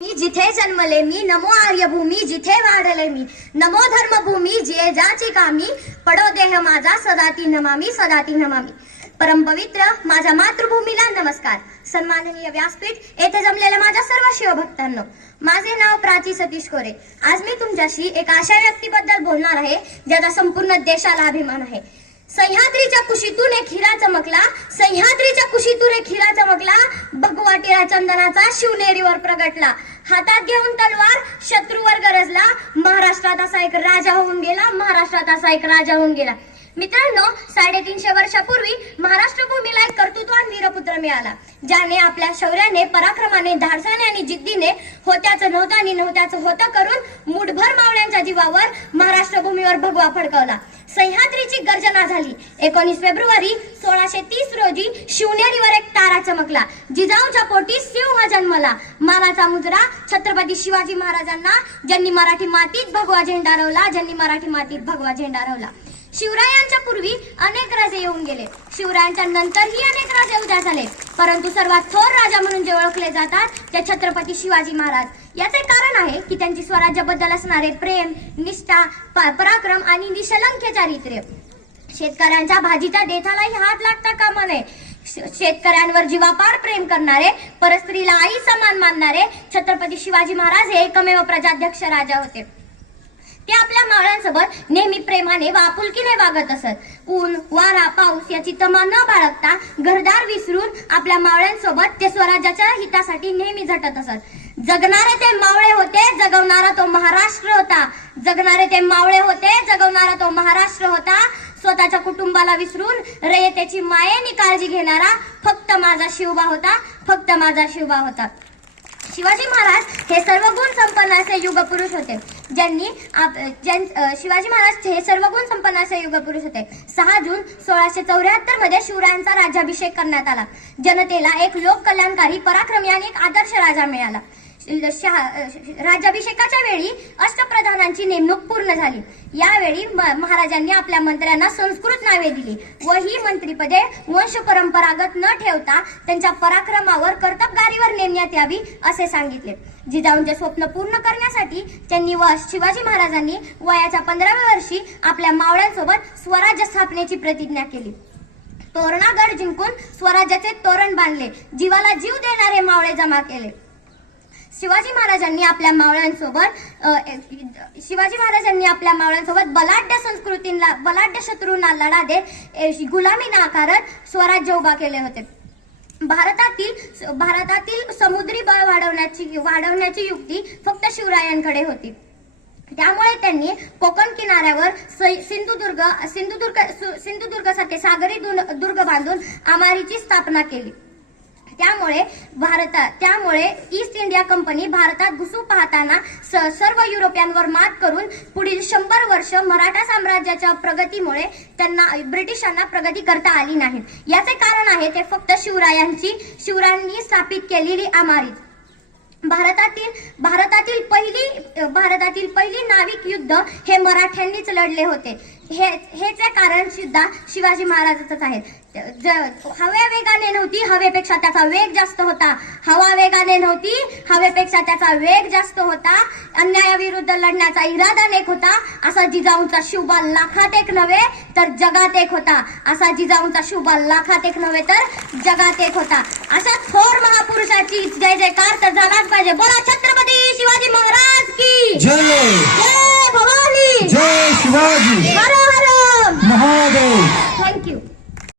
मी जिथे जन्मले मी, नमो आर्यभूमी जिथे वाढले मी, नमो धर्मभूमी जे जाची कामी, पडो देह माझा सदाती नमामी सदाती नमामी. परम पवित्र माझ्या मातृभूमीला नमस्कार. सन्माननीय व्यासपीठ येथे जमलेल्या माझ्या सर्व शिवभक्तांनो, माझे नाव प्राची सतीश कोरे. आज मी तुमच्याशी एक अशा व्यक्तीबद्दल बोलणार आहे ज्याचा संपूर्ण देशाला अभिमान आहे. सह्याद्रीच्या कुशीतून एक हिरा चमकला, सह्याद्रीच्या कुशीतून एक हिरा चमकला, भगवाटीला चंदनाचा शिवनेरीवर प्रगटला, हातात घेऊन तलवार शत्रूवर गरजला, महाराष्ट्रात असा एक राजा होऊन गेला, महाराष्ट्रात असा एक राजा होऊन गेला. मित्रांनो, 350 वर्षापूर्वी महाराष्ट्र भूमीला एक कर्तृत्ववान वीरपुत्र मिळाला, ज्याने आपल्या शौर्याने, पराक्रमाने, धाडसाने आणि जिद्दीने होत्याचं नव्हतं आणि नव्हत्याचं होतं करून मुठभर मावळ्यांच्या जीवावर महाराष्ट्र भूमीवर भगवा फडकवला. सह्याद्रीची गर्जना झाली. 19 फेब्रुवारी 1630 रोजी शिवनेरीवर एक तारा चमकला. जिजाऊच्या पोटी सिंह जन्मला. मानाचा मुजरा छत्रपती शिवाजी महाराजांना, ज्यांनी मराठी मातीत भगवा झेंडा रोवला, ज्यांनी मराठी मातीत भगवा झेंडा रोवला. शिवरायांच्या पूर्वी अनेक राजे येऊन गेले, शिवरायांच्या नंतरही अनेक राजे उद्या झाले, परंतु सर्वात थोर राजा म्हणून जे ओळखले जातात ते छत्रपती शिवाजी महाराज. याचे कारण आहे की त्यांची स्वराज्याबद्दल असणारे प्रेम, निष्ठा, पराक्रम आणि निशलंक चारित्र्य. शेतकऱ्यांच्या भाजीच्या देठालाही हात लागता कामा नये. शेतकऱ्यांवर जीवापाड प्रेम करणारे, परस्त्रीला आई समान मानणारे छत्रपती शिवाजी महाराज हे एकमेव प्रजाध्यक्ष राजा होते. ते आपल्या मावळ्यांसोबत नेहमी प्रेमाने व आपुलकीने वागत असत. ऊन, वारा, पाऊस याची तमा न बाळगता घरदार विसरून आपल्या मावळ्यांसोबत ते स्वराज्याच्या हितासाठी नेहमी झटत असत. जगणारे ते मावळे होते, जगवणारा तो महाराष्ट्र होता. जगणारे ते मावळे होते, जगवणारा तो महाराष्ट्र होता. स्वतःच्या कुटुंबाला विसरून रयतेची मायेने काळजी घेणारा फक्त माझा शिवबा होता, फक्त माझा शिवबा होता. शिवाजी महाराज हे सर्व गुण संपन्न असे युगपुरुष होते. शिवाजी महाराज हे सर्व गुण संपन्न असे युगपुरुष होते. 6 जून 1674 मध्ये शिवरायांचा राज्याभिषेक करण्यात आला. जनतेला एक लोक कल्याणकारी, पराक्रमी आणि एक आदर्श राजा मिळाला. राज्याभिषेकाच्या वेळी अष्टप्रधानांची नेमणूक पूर्ण झाली. यावेळी महाराजांनी आपल्या मंत्र्यांना संस्कृत नावे दिली व ही मंत्रिपदे वंश परंपरागत न ठेवता त्यांच्या पराक्रमावर, कर्तबगारीवर नेमण्यात यावी असे सांगितले. जिजाऊंचे स्वप्न पूर्ण करण्यासाठी त्यांनी व शिवाजी महाराजांनी वयाच्या 15व्या वर्षी आपल्या मावळ्यांसोबत स्वराज्य स्थापनेची प्रतिज्ञा केली. तोरणागड जिंकून स्वराज्याचे तोरण बांधले. जीवाला जीव देणारे मावळे जमा केले. शिवाजी महाराजांनी आपल्या मावळ्यांसोबत बलाढ्य शत्रूंना लढा देत गुलामी नाकारत स्वराज्य उभा केले होते. भारतातील समुद्री बळ वाढवण्याची युक्ती फक्त शिवरायांकडे होती. त्यामुळे त्यांनी कोकण किनाऱ्यावर सिंधुदुर्ग सारखे सागरी दुर्ग बांधून आमारीची स्थापना केली. त्यामुळे ईस्ट इंडिया कंपनी भारतात घुसू पाहताना सर्व युरोपियांवर मात करून पुढील 100 वर्ष मराठा साम्राज्याच्या प्रगतीमुळे ब्रिटिशांना प्रगती करता आली नाही. याचे कारण आहे ते फक्त शिवरायांनी स्थापित केलेली आमारी. भारतातील पहिली नाविक युद्ध हे मराठ्यांनीच लढले होते. हेच कारण सुद्धा शिवाजी महाराजांचंच आहे. हवा वेगाने नव्हती, हवेपेक्षा त्याचा वेग जास्त होता. हवा वेगाने नव्हती, हवेपेक्षा त्याचा वेग जास्त होता. अन्यायाविरुद्ध लढण्याचा इरादा एक होता. असा जिजाऊंचा शिवबा लाखात एक नव्हे तर जगात एक होता. असा जिजाऊंचा शिवबा लाखात एक नव्हे तर जगात एक होता. अशा थोर महापुरुषाची जय जयकार तर झालाच पाहिजे. बोला छत्रपती शिवाजी महाराज की जय. जय भवानी, जय शिवाजी.